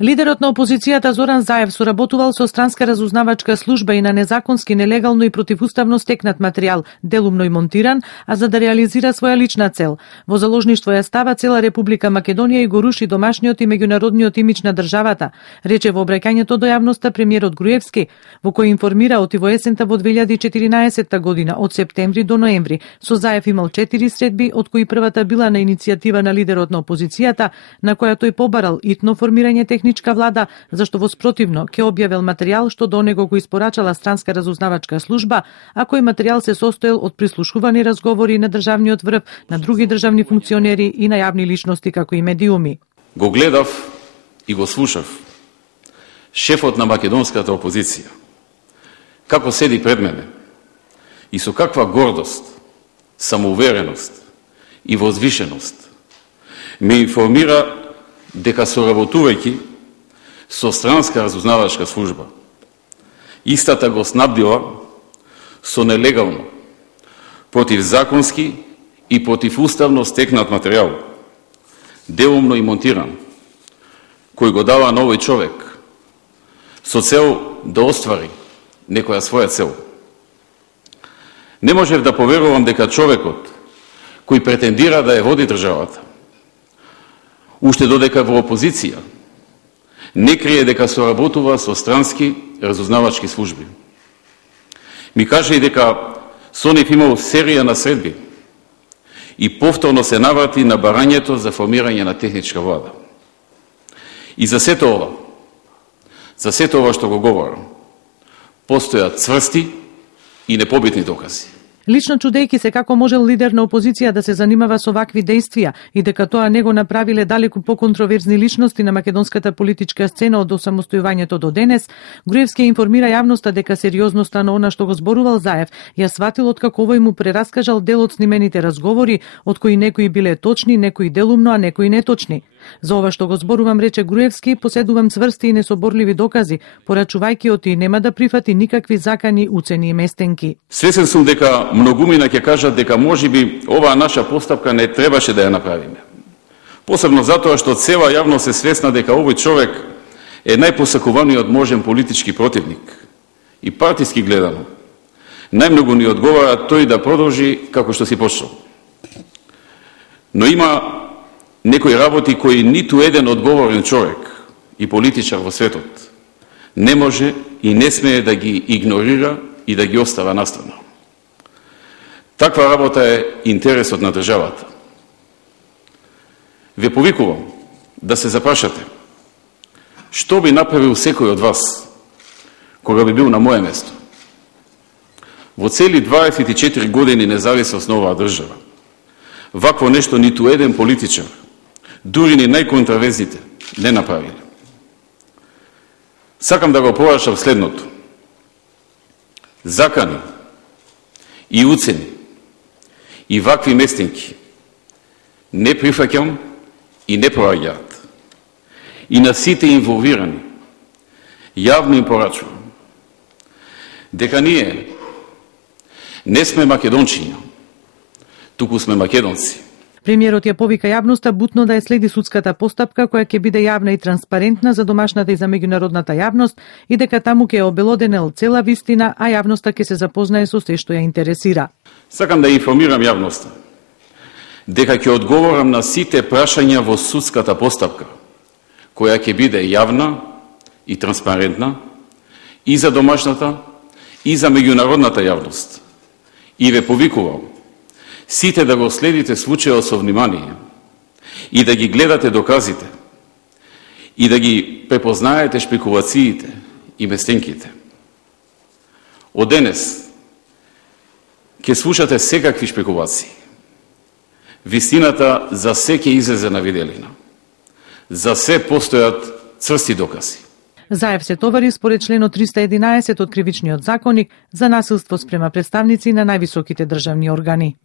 Лидерот на опозицијата Зоран Заев соработувал со странска разузнавачка служба и на незаконски, нелегално и противуставно стекнат материјал, делумно и монтиран, а за да реализира своја лична цел. Во заложништво ја става цела Република Македонија и го руши домашниот и меѓународниот имидж на државата, рече во обраќањето до јавноста премиерот Груевски, во кој информира оти во есента во 2014 година од септември до ноември. Со Заев имал 4 средби, од кои првата била на иницијатива на лидерот на опозицијата, на која тој побарал итно формирање техничка влада, зашто воспротивно ќе објавил материјал што до него го испорачала странска разузнавачка служба, а кој материјал се состоел од прислушувани разговори на државниот врв, на други државни функционери и на јавни личности како и медиуми. Го гледав и го слушав шефот на македонската опозиција, како седи пред мене и со каква гордост, самоувереност и возвишеност ме информира дека соработувајќи со странска разузнавачка служба, истата го снабдила со нелегално, противзаконски и противуставно стекнат материјал, делумно и монтиран, кој го дава на овој човек со цел да оствари некоја своја цел. Не можев да поверувам дека човекот кој претендира да ја води државата, уште додека во опозиција, не крие дека соработува со странски разузнавачки служби. Ми кажа и дека со нив имал серија на средби и повторно се наврати на барањето за формирање на техничка влада. И за сето ова што го говорам, постојат цврсти и непобитни докази. Лично чудејќи се како можел лидер на опозиција да се занимава со вакви дејствија и дека тоа не го направиле далеку поконтроверзни личности на македонската политичка сцена од осамостојувањето до денес, Груевски информира јавноста дека сериозноста на она што го зборувал Заев ја сватил откако овој му прераскажал дел од снимените разговори, од кои некои биле точни, некои делумно, а некои неточни. За ова што го зборувам, рече Груевски, поседувам цврсти и несоборливи докази, порачувајќи оти нема да прифати никакви закани, уцени и местенки. Свесен сум дека многумина ќе кажат дека можеби оваа наша постапка не требаше да ја направиме. Посебно затоа што цела јавност е свесна дека овој човек е најпосакуваниот можен политички противник. И партиски гледано, најмногу ни одговара тој да продолжи како што си почнал. Но има некои работи кои ниту еден одговорен човек и политичар во светот не може и не смее да ги игнорира и да ги остава настрана. Таква работа е интересот на државата. Ве повикувам да се запрашате што би направил секој од вас кога би бил на моје место. Во цели 24 години независност на оваа држава, вакво нешто ниту еден политичар, дури ни најконтравезните, не направиле. Сакам да го порашам следното. Закани и уцени и вакви местинки не прифаќам и не проаѓаат. И на сите инволвирани јавно им порачувам дека ние не сме македончиња, туку сме македонци. Премиерот ја повика јавноста бутно да ја следи судската постапка која ќе биде јавна и транспарентна за домашната и за меѓународната јавност и дека таму ќе обелоденел цела вистина, а јавноста ќе се запознае со се што ја интересира. Сакам да информирам јавноста дека ќе одговорам на сите прашања во судската постапка, која ќе биде јавна и транспарентна и за домашната и за меѓународната јавност. И ве повикувам сите да го следите случајот со внимание и да ги гледате доказите и да ги препознаете шпекулациите и местенките. Од денес ќе слушате секакви шпекулации. Вистината за се ќе излезе на виделина. За се постојат цврсти докази. Заев се товари според членот 311 од Кривичниот законник за насилство спрема представници на највисоките државни органи.